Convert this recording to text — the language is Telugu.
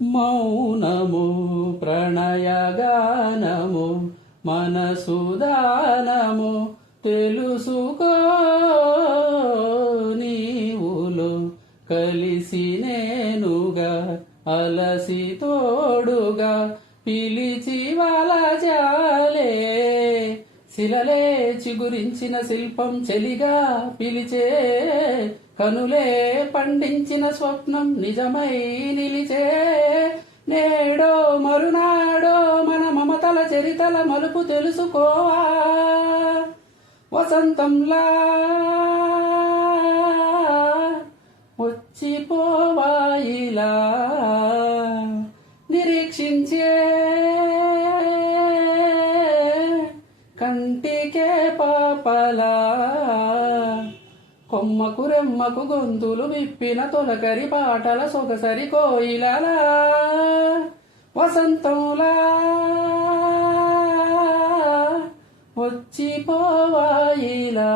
మౌనము ప్రణయగానము మనసుదానము తెలుసుకో నీవులో కలిసి నేనుగా అలసి తోడుగా పిలిచి వలచాలే శిలలే చిగురించిన శిల్పం చెలిగా పిలిచే కనులే పండించిన స్వప్నం నిజమై నిలిచే నేడో మరునాడో మన మమతల చరితల మలుపు తెలుసుకోవా వసంతంలా వచ్చిపోవాయిలా నిరీక్షించే కంటికే పాపలా కొమ్మకు రెమ్మకు గొంతులు విప్పిన తొలకరి పాటల సొగసరి కోయిలలా వసంతంలా వచ్చిపోవాయిలా